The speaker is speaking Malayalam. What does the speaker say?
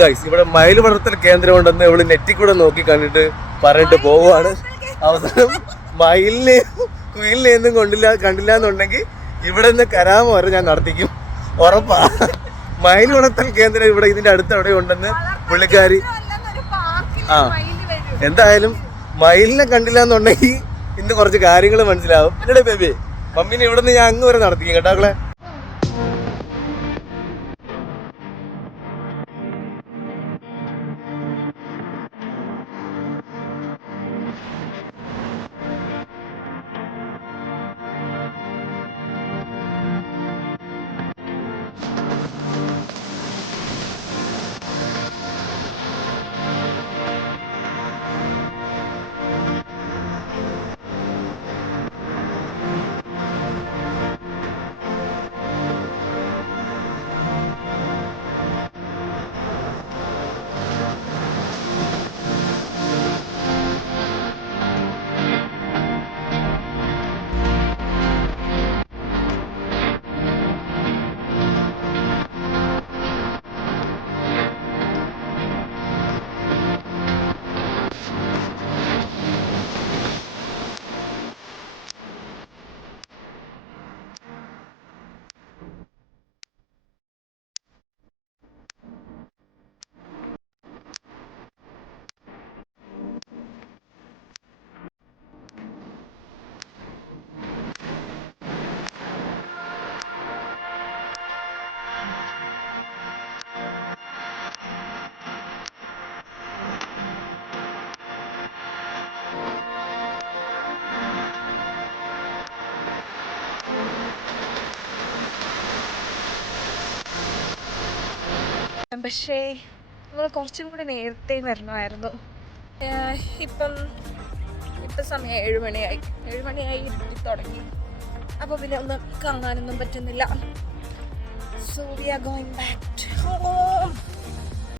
ഗൈസ് ഇവിടെ മയിൽ വളർത്തൽ കേന്ദ്രം ഉണ്ടെന്ന് ഇവിടെ നെറ്റിൽ കൂടെ നോക്കി കണ്ടിട്ട് പറഞ്ഞിട്ട് പോവുകയാണ്. അവസാനം മയിലിനെയും കുയിലിനെയൊന്നും കണ്ടില്ല എന്നുണ്ടെങ്കിൽ ഇവിടെ നിന്ന് കരാമ വരെ ഞാൻ നടത്തിക്കും, ഉറപ്പാ. മയിൽ വളർത്തൽ കേന്ദ്രം ഇവിടെ ഇതിന്റെ അടുത്ത് എവിടെ ഉണ്ടെന്ന് പുള്ളിക്കാരി. ആ എന്തായാലും മയിലിനെ കണ്ടില്ല എന്നുണ്ടെങ്കിൽ ഇന്ന് കുറച്ച് കാര്യങ്ങൾ മനസ്സിലാവും. എന്നടേ ബേബി, മമ്മീനെ ഇവിടെ നിന്ന് ഞാൻ അങ്ങ് വരെ നടത്തിക്കും കേട്ടാക്കളെ. പക്ഷേ നമ്മൾ കുറച്ചും കൂടി നേരത്തെ വരണമായിരുന്നു. ഇപ്പം സമയം 7 മണിയായി. 7 മണിയായി ഇരുട്ടി തുടങ്ങി. അപ്പോൾ പിന്നെ ഒന്നും കാണാനൊന്നും പറ്റുന്നില്ല. So we are going back to home.